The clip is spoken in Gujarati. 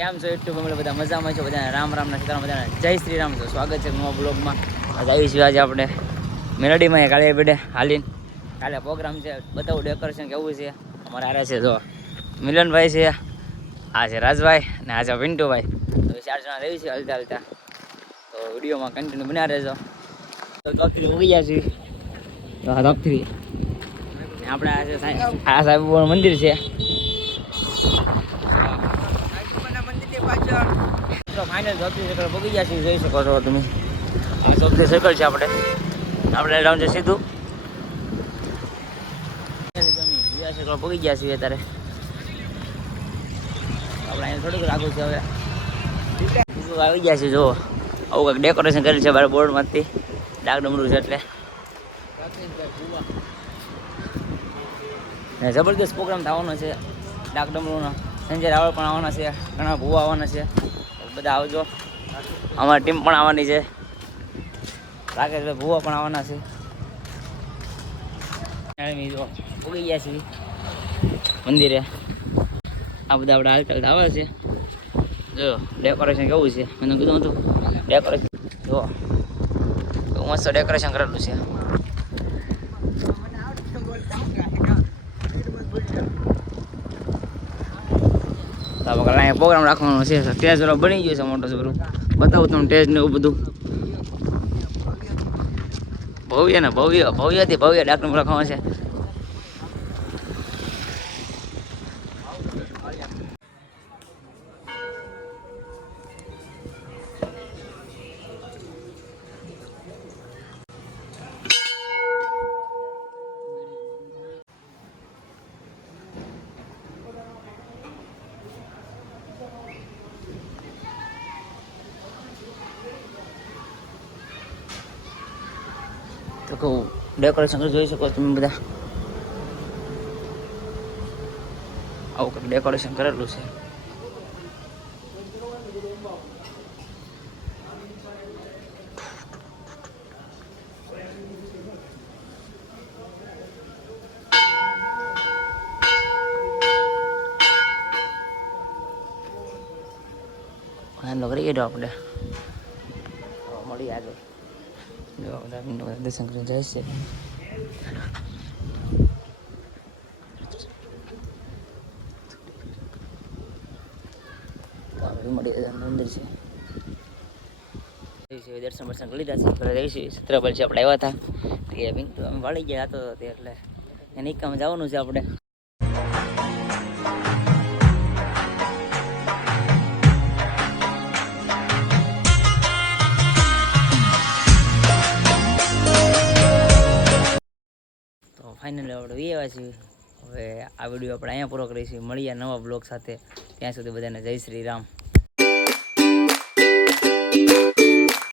કેમ છો યુટ્યુબ અમે બધા મજામાં છો, બધાને રામ રામના સીતારામ બધાને જય શ્રી રામ છો સ્વાગત છે નવા બ્લોગમાં. આજે આવીશું આજે આપણે મેલડીમાં કાલે બેડે હાલીને. કાલે પ્રોગ્રામ છે, બતાવું ડેકોરેશન કેવું છે. અમારે આરે છે, જો, મિલનભાઈ છે, આ છે રાજભાઈ અને આ છે પિન્ટુભાઈ. તો ચાર જણા રહી છે હલતા હલતા. તો વિડીયોમાં કન્ટિન્યુ બના રહેજો. તો તપથી ઉગી ગયા છીએ. તો આપણે આ છે આ સાહેબ મંદિર છે. ફાઇનલ ચોથી સર્કલ પગી ગયા છીએ, જોઈ શકો છો તમે. હવે સર્કલ છે આપણે. આપણે રાઉન્ડ સીધું. સર્કલ પગી ગયા છીએ અત્યારે. આપણે અહીંયા થોડુંક આગળ છે હવે. આવી ગયા છીએ જો આવું કંઈક ડેકોરેશન કરેલ છે બોર્ડ બોર્ડમાંથી ડાક ડમરું છે એટલે. જબરદસ્ત પ્રોગ્રામ થવાનો છે ડાક ડમરુનો. સંજય રાવળ પણ આવવાના છે, ઘણા ભૂવા આવવાના છે. બધા આવજો. અમારી ટીમ પણ આવવાની છે. રાકેશભાઈ ભૂવા પણ આવવાના છે. ઉગી ગયા છીએ. મંદિરે. આ બધા આપણે હાલતા આવે છે. જો ડેકોરેશન કેવું છે? મને કીધું હતું. ડેકોરેશન જો મસ્ત ડેકોરેશન કરેલું છે. અહીંયા પ્રોગ્રામ રાખવાનો છે. સ્ટેજ વાળો બની ગયો છે મોટો છોકરો બતાવું તમને ટેજ ને એવું બધું. ભવ્ય ને ભવ્ય, ભવ્યથી ભવ્ય ડાકનું રાખવાનું છે. તો ડેકોરેશન જોઈ શકો તમે બધા. આવું કંઈક ડેકોરેશન કરેલું છે. લગ રહી ગયો આપણે મળી આગળ જો બધા દર્શન કરીને જાય છે મંદિર છે દર્શન દર્શન કરી લીધા છે ઘરે છે આપણે આવ્યા હતા તે પિંટુ અમે વાળી ગયા હતો તે એટલે એની કામ જવાનું છે આપણે ફાઇનલી આપણે એ આવ્યા હવે આ વીડિયો આપણે અહીંયા પૂરો કરીશું. મળીએ નવા બ્લોગ સાથે. ત્યાં સુધી બધાને જય શ્રી રામ.